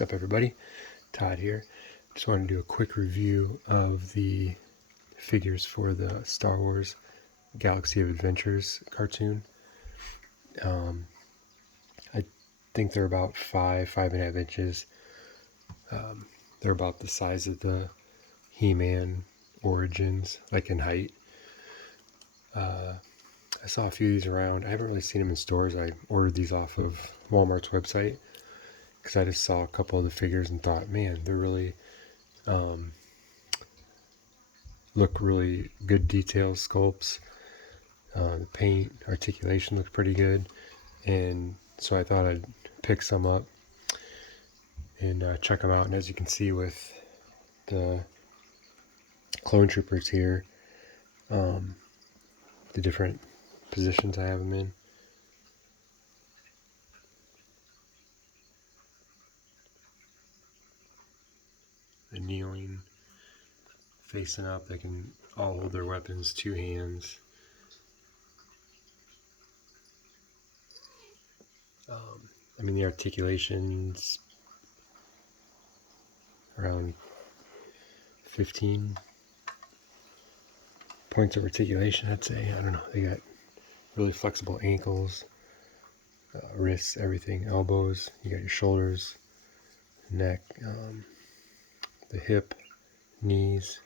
What's up, everybody? Todd here. Just wanted to do a quick review of the figures for the Star Wars Galaxy of Adventures cartoon. I think they're about 5.5 inches. They're about the size of the He-Man Origins, like in height. I saw a few of these around. I haven't really seen them in stores. I ordered these off of Walmart's website because I just saw a couple of the figures and thought, man, they're really look really good detail sculpts. The paint articulation looked pretty good, and so I thought I'd pick some up and check them out. And as you can see with the clone troopers here, the different positions I have them in. The kneeling, facing up, they can all hold their weapons, two hands. I mean, the articulation's around 15 points of articulation, I'd say. I don't know. They got really flexible ankles, wrists, everything, elbows. You got your shoulders, neck, the hip, knees.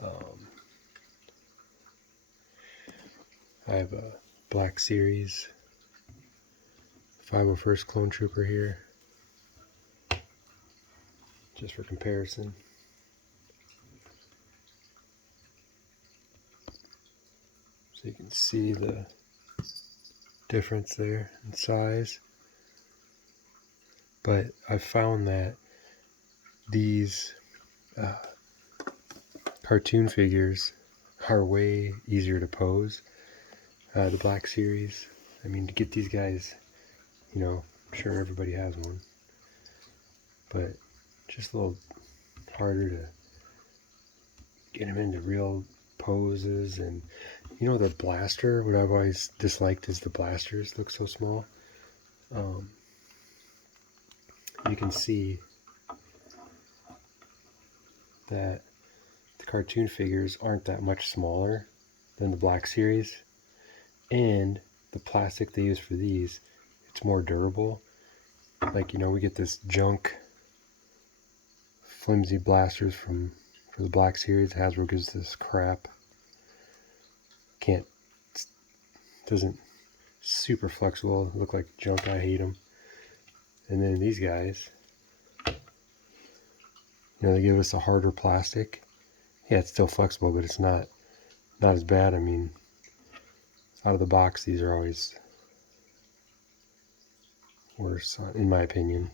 I have a Black Series 501st Clone Trooper here, just for comparison. So you can see the difference there in size. But I've found that these cartoon figures are way easier to pose. The Black Series, I mean, to get these guys, you know, I'm sure everybody has one, but just a little harder to get them into real poses. And you know, the blaster, what I've always disliked is the blasters look so small. You can see that the cartoon figures aren't that much smaller than the Black Series, and the plastic they use for these, it's more durable. Like, you know, we get this junk flimsy blasters for the Black Series. Hasbro gives this crap. Doesn't super flexible, look like junk. I hate them. And then these guys, you know, they give us a harder plastic. Yeah, it's still flexible, but it's not as bad. I mean, out of the box, these are always worse, in my opinion.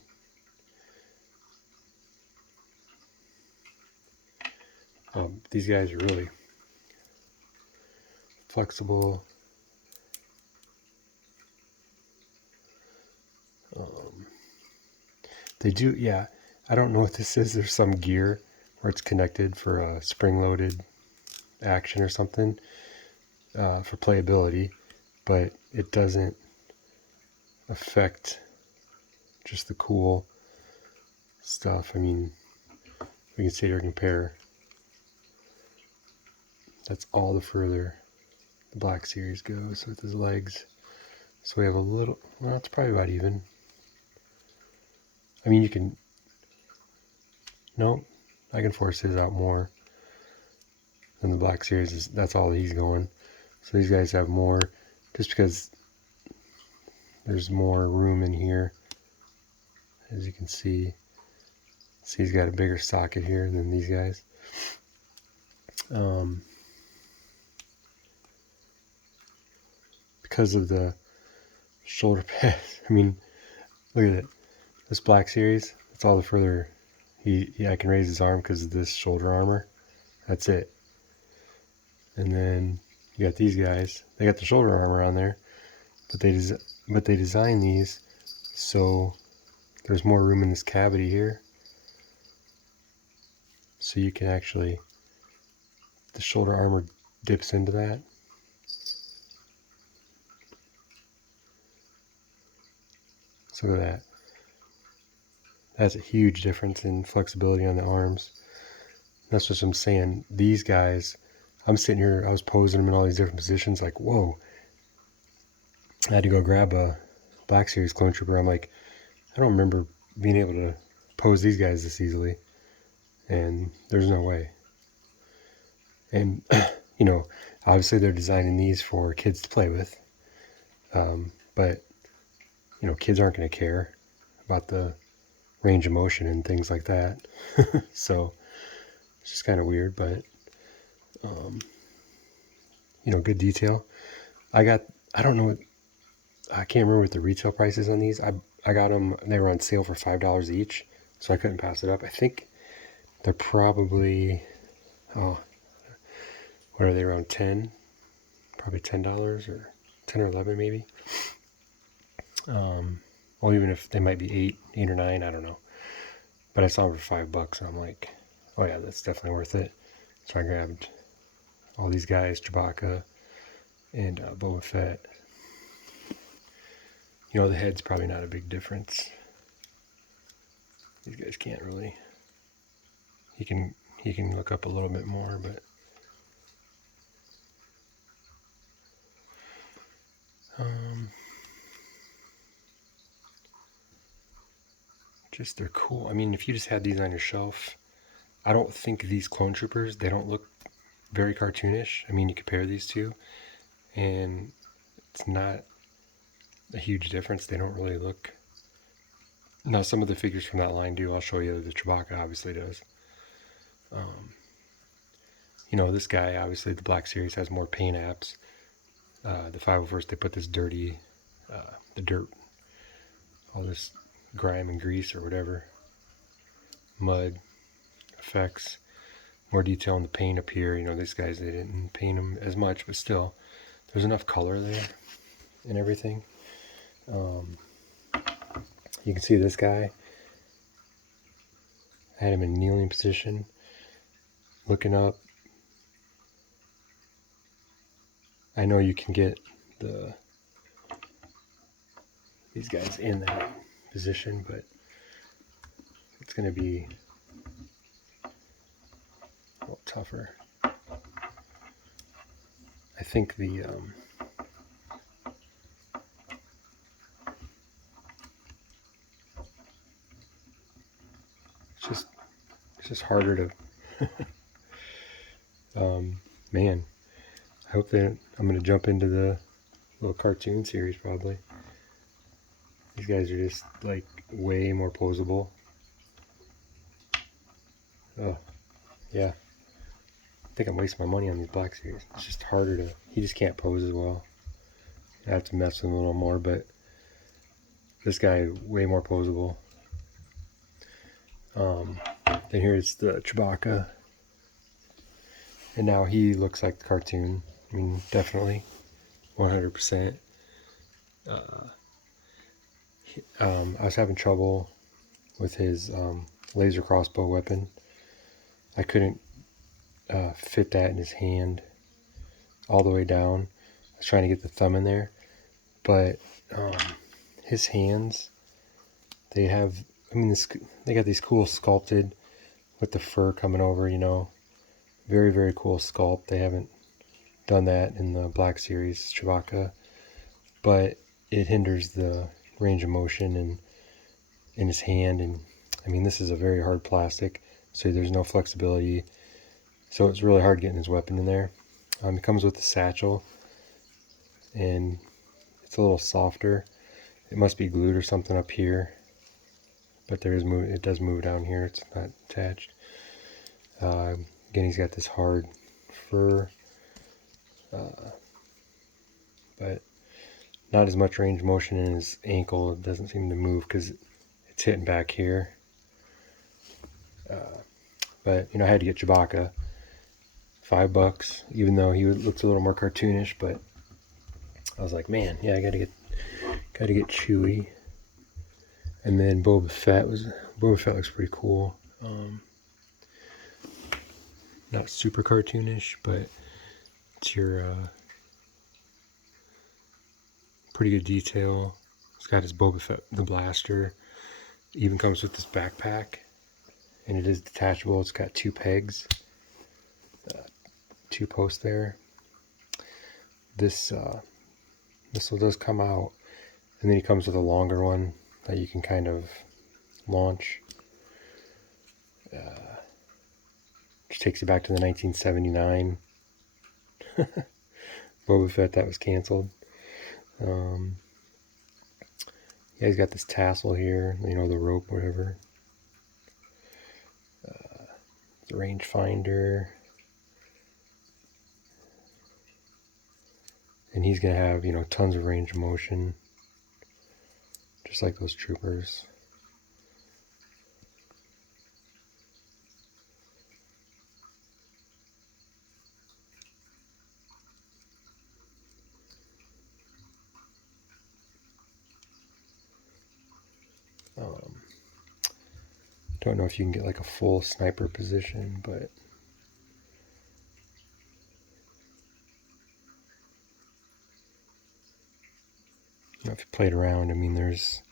These guys are really flexible. They do, yeah. I don't know what this is. There's some gear where it's connected for a spring-loaded action or something for playability, but it doesn't affect just the cool stuff. I mean, we can sit here and compare. That's all the further the Black Series goes with his legs. So we have a little, well, it's probably about even. I mean, you can, nope, I can force his out more than the Black Series. That's all he's going. So these guys have more, just because there's more room in here. As you can see, he's got a bigger socket here than these guys. Because of the shoulder pads. I mean, look at it. This Black Series, it's all the further I can raise his arm because of this shoulder armor. That's it. And then you got these guys. They got the shoulder armor on there, but they designed these so there's more room in this cavity here, so you can actually, the shoulder armor dips into that. So look at that. That's a huge difference in flexibility on the arms. That's what I'm saying. These guys, I'm sitting here, I was posing them in all these different positions, like, whoa. I had to go grab a Black Series clone trooper. I'm like, I don't remember being able to pose these guys this easily. And there's no way. And, you know, obviously they're designing these for kids to play with. But, you know, kids aren't going to care about the range of motion and things like that. So it's just kind of weird, but, you know, good detail. I don't know, I can't remember what the retail price is on these. I got them, they were on sale for $5 each, so I couldn't pass it up. I think they're probably, what are they, around 10? Probably $10 or 10 or 11 maybe. Well, even if they might be 8 or 9, I don't know. But I saw them for $5, and I'm like, oh yeah, that's definitely worth it. So I grabbed all these guys, Chewbacca and Boba Fett. You know, the head's probably not a big difference. These guys can't really. He can look up a little bit more, but just they're cool. I mean, if you just had these on your shelf, I don't think these clone troopers, they don't look very cartoonish. I mean, you compare these two, and it's not a huge difference. They don't really look. Now, some of the figures from that line do. I'll show you. The Chewbacca obviously does. You know, this guy, obviously, the Black Series has more paint apps. The 501st, they put this dirty, the dirt, all this grime and grease or whatever, mud effects, more detail in the paint up here. You know, these guys, they didn't paint them as much, but still, there's enough color there and everything. You can see this guy, I had him in kneeling position, looking up. I know you can get these guys in that position, but it's going to be a little tougher. I think the it's just harder to man, I hope that I'm going to jump into the little cartoon series probably. These guys are just like way more posable. Oh, yeah. I think I'm wasting my money on these Black Series. It's just harder to, he just can't pose as well. I have to mess with him a little more, but this guy, way more posable. Then here's the Chewbacca. And now he looks like the cartoon. I mean, definitely. 100%. I was having trouble with his laser crossbow weapon. I couldn't fit that in his hand all the way down. I was trying to get the thumb in there, but his hands, they have, I mean, they got these cool sculpted with the fur coming over, you know, very, very cool sculpt. They haven't done that in the Black Series Chewbacca, but it hinders the range of motion and in his hand. And I mean, this is a very hard plastic, so there's no flexibility, so it's really hard getting his weapon in there. It comes with a satchel, and it's a little softer. It must be glued or something up here, but there is it does move down here. It's not attached. Again, he's got this hard fur, but not as much range of motion in his ankle. It doesn't seem to move because it's hitting back here. But you know, I had to get Chewbacca. $5, even though he looks a little more cartoonish. But I was like, man, yeah, I gotta get Chewie. And then Boba Fett looks pretty cool. Not super cartoonish, but it's your pretty good detail. He's got his Boba Fett, the blaster. Even comes with this backpack, and it is detachable. It's got 2 pegs, 2 posts there. This missile does come out, and then he comes with a longer one that you can kind of launch. Which takes you back to the 1979 Boba Fett that was canceled. Yeah, he's got this tassel here, you know, the rope, whatever. The rangefinder. And he's going to have, you know, tons of range of motion, just like those troopers. Don't know if you can get like a full sniper position, but you know, if you played around, I mean, there's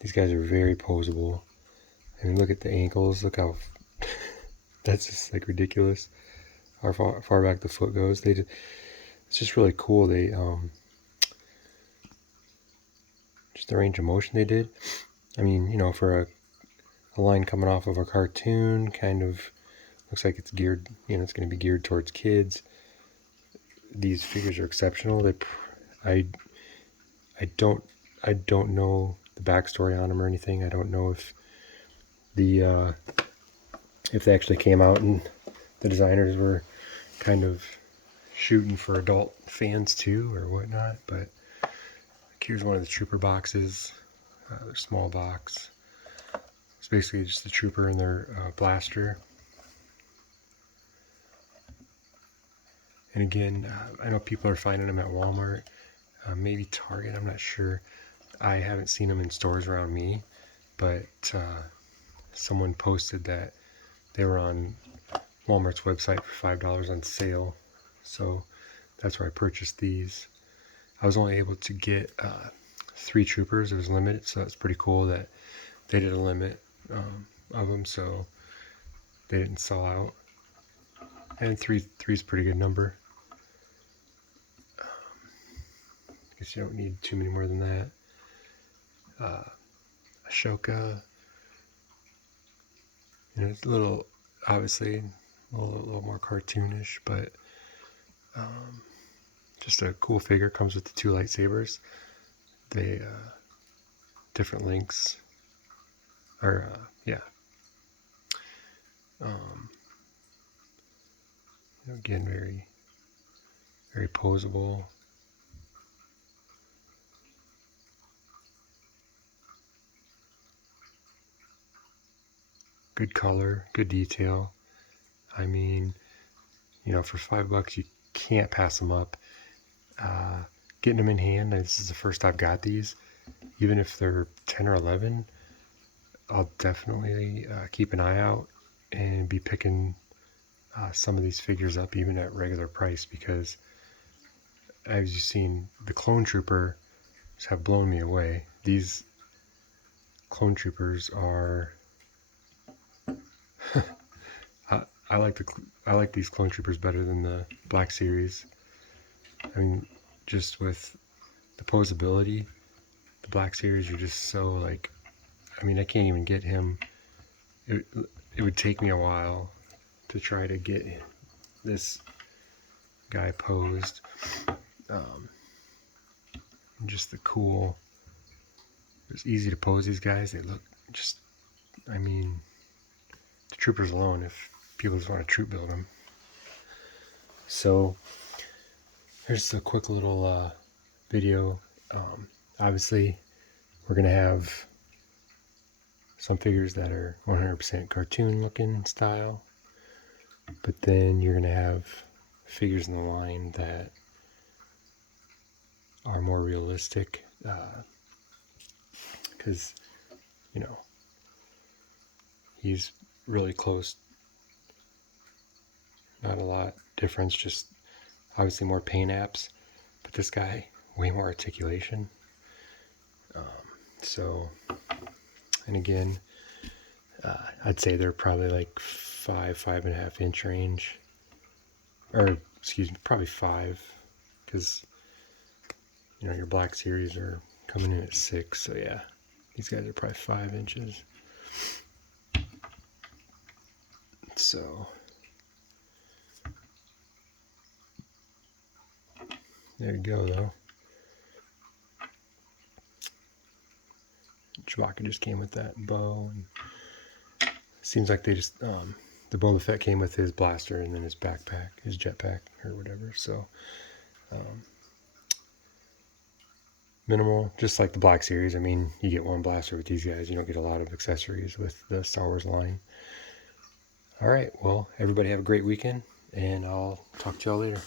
these guys are very posable. I mean, look at the ankles. Look how that's just like ridiculous. How far back the foot goes. It's just really cool. They just the range of motion they did. I mean, you know, for a line coming off of a cartoon, kind of looks like it's geared. You know, it's going to be geared towards kids. These figures are exceptional. I don't know the backstory on them or anything. I don't know if if they actually came out and the designers were kind of shooting for adult fans too or whatnot. But here's one of the trooper boxes. Their small box. It's basically just the trooper and their blaster. And again, I know people are finding them at Walmart, maybe Target, I'm not sure. I haven't seen them in stores around me, but someone posted that they were on Walmart's website for $5 on sale. So that's where I purchased these. I was only able to get 3 troopers. It was limited, so that's pretty cool that they did a limit of them, so they didn't sell out. And three is a pretty good number. Guess you don't need too many more than that. Ashoka. You know, it's a little, obviously, a little more cartoonish, but just a cool figure. Comes with the 2 lightsabers. They different lengths. Or yeah. Again, very, very posable. Good color, good detail. I mean, you know, for $5, you can't pass them up. Getting them in hand, this is the first I've got these. Even if they're 10 or 11, I'll definitely keep an eye out and be picking some of these figures up even at regular price, because as you've seen, the clone troopers have blown me away. These clone troopers are I like these clone troopers better than the Black Series. I mean, just with the posability, the Black Series, you're just so like, I mean, I can't even get him. It would take me a while to try to get this guy posed. Just the cool. It's easy to pose these guys. They look just, I mean, the troopers alone, if people just want to troop build them. So here's a quick little video. Obviously, we're going to have some figures that are 100% cartoon looking style, but then you're going to have figures in the line that are more realistic, because you know, he's really close, not a lot difference, just obviously more paint apps, but this guy, way more articulation. So, and again, I'd say they're probably like 5.5 inch range, or excuse me, probably 5, because you know your Black Series are coming in at 6. So yeah, these guys are probably 5 inches. So there you go, though. Chewbacca just came with that bow, and seems like they just the Boba Fett came with his blaster and then his backpack, his jetpack or whatever. So minimal, just like the Black Series. I mean, you get one blaster with these guys. You don't get a lot of accessories with the Star Wars line. All right, well, everybody have a great weekend, and I'll talk to y'all later.